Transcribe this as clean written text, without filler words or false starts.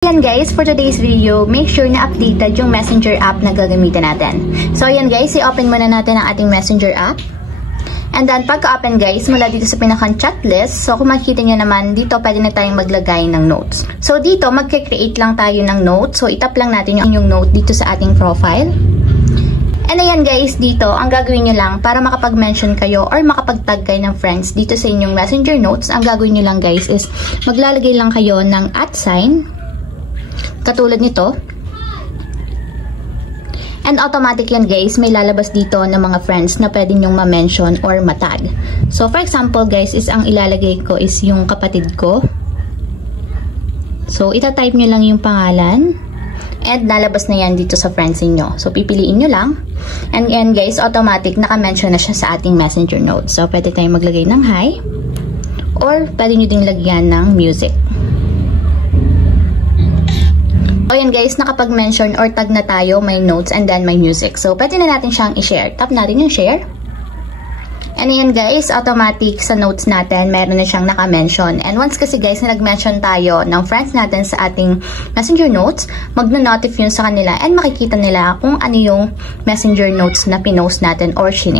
Ayan guys, for today's video, make sure na updated yung Messenger app na gagamitin natin. So ayan guys, i-open muna natin ang ating Messenger app. And then pagka-open guys, mula dito sa pinakang chat list, so kung makikita nyo naman, dito pwede na tayong maglagay ng notes. So dito, magkikreate lang tayo ng notes. So itap lang natin yung note dito sa ating profile. And ayan guys, dito, ang gagawin nyo lang para makapag-mention kayo or makapag-tag kayo ng friends dito sa inyong Messenger notes, ang gagawin nyo lang guys is maglalagay lang kayo ng @ katulad nito. And automatic yan guys, may lalabas dito ng mga friends na pwede nyong ma-mention or matag. So for example guys, is ang ilalagay ko is yung kapatid ko. So itatype nyo lang yung pangalan. And lalabas na yan dito sa friends niyo. So pipiliin nyo lang. And yan guys, automatic naka-mention na siya sa ating Messenger notes. So pwede tayong maglagay ng hi. Or pwede nyo ding lagyan ng music. O yan guys, nakapag-mention or tag na tayo, may notes and then may music. So, pwede na natin siyang i-share. Tap natin yung share. And yan guys, automatic sa notes natin, meron na siyang naka-mention. And once kasi guys, na nag-mention tayo ng friends natin sa ating Messenger notes, magna-notify yun sa kanila and makikita nila kung ano yung Messenger notes na pinost natin or shinare.